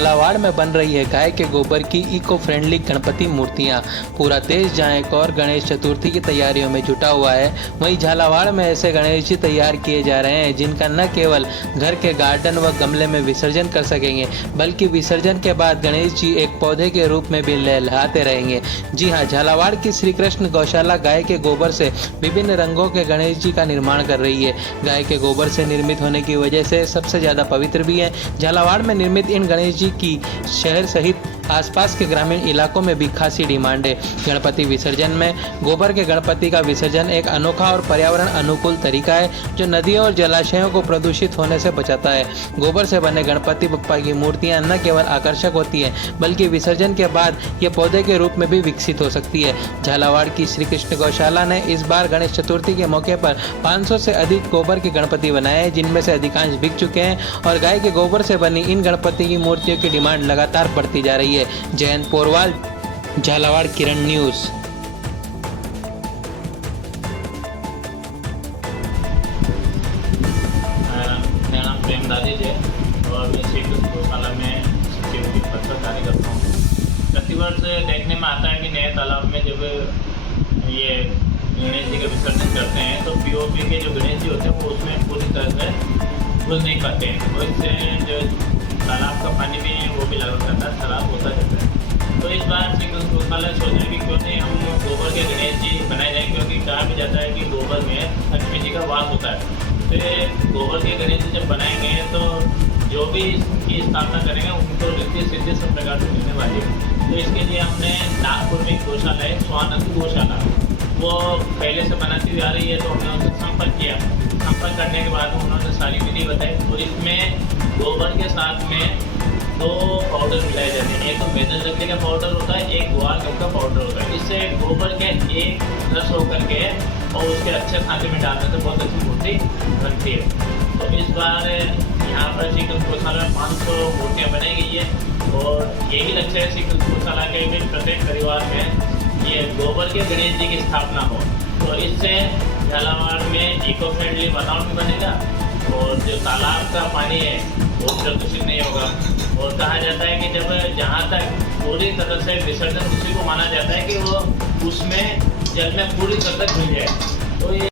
झालावाड़ में बन रही है गाय के गोबर की इको फ्रेंडली गणपति मूर्तियां। पूरा देश जहां एक और गणेश चतुर्थी की तैयारियों में जुटा हुआ है, वहीं झालावाड़ में ऐसे गणेश जी तैयार किए जा रहे हैं जिनका न केवल घर के गार्डन व गमले में विसर्जन कर सकेंगे, बल्कि विसर्जन के बाद गणेश जी एक पौधे के रूप में भी लहलहाते रहेंगे। जी हाँ, झालावाड़ की श्री कृष्ण गौशाला गाय के गोबर से विभिन्न रंगों के गणेश जी का निर्माण कर रही है। गाय के गोबर से निर्मित होने की वजह से सबसे ज्यादा पवित्र भी है। झालावाड़ में निर्मित इन गणेश जी की शहर सहित आसपास के ग्रामीण इलाकों में भी खासी डिमांड है। गणपति विसर्जन में गोबर के गणपति का विसर्जन एक अनोखा और पर्यावरण अनुकूल तरीका है जो नदियों और जलाशयों को प्रदूषित होने से बचाता है। गोबर से बने गणपति बप्पा की मूर्तियां न केवल आकर्षक होती हैं, बल्कि विसर्जन के बाद ये पौधे के रूप में भी विकसित हो सकती है। झालावाड़ की श्री कृष्ण गौशाला ने इस बार गणेश चतुर्थी के मौके पर 500 से अधिक गोबर के गणपति बनाए हैं, जिनमें से अधिकांश बिक चुके हैं और गाय के गोबर से बनी इन गणपति की मूर्तियों की डिमांड लगातार बढ़ती जा रही है। जयंत पोरवाल, झालावाड़ किरण न्यूज। मेरा नाम प्रेम दादिज है और मैं श्री कृष्ण गौशाला में सिक्योरिटी पद पर कार्य करता हूँ। प्रतिवर्ष देखने में आता है कि नए तालाब में जब ये गणेश जी का विसर्जन करते हैं तो पीओपी के जो गणेश जी होते हैं वो उसमें पूरी तरह से घुल नहीं पाते हैं और इससे जो तालाब का पानी भी वो भी लगातार खराब होता जाता है। तो इस बार श्री कृष्ण गौशाला सोच रहे कि क्यों नहीं हम गोबर के गणेश जी बनाए जाएँ, क्योंकि कहा भी जाता है कि गोबर में लक्ष्मी जी का वास होता है। तो गोबर के गणेश जी जब बनाएंगे तो जो भी इसकी स्थापना करेंगे उनको रिद्धि सिद्धि सब प्रकार से मिलने वाली है। तो इसके लिए हमने नागपुर में गौशाला है स्वानंद गौशाला, वो पहले से बनाती हुई आ रही है। तो हमने उनसे संपर्क किया। संपर्क करने के बाद उन्होंने सारी विधि बताई और इसमें गोबर के साथ में 2 पाउडर मिलाए जाते हैं। एक तो मेदल लकड़ी का पाउडर होता है, एक ग्वार गम का पाउडर होता है। इससे गोबर के एक रस होकर के और उसके अच्छे खाने में डालने से बहुत अच्छी मूर्ति बनती है। तो इस बार यहाँ पर श्री कृष्ण गौशाला में 500 मूर्तियाँ बनाई गई है और यही लक्ष्य है श्री कृष्ण गौशाला के भी प्रत्येक परिवार में ये गोबर के गणेश जी की स्थापना हो। तो इससे झालावाड़ में इको फ्रेंडली वातावरण भी बनेगा और जो तालाब का पानी है वो प्रदूषित नहीं होगा। और कहा जाता है कि जब जहाँ तक पूरी तरह से विसर्जन उसी को माना जाता है कि वो उसमें जल में पूरी तरह तक घुल जाए। तो ये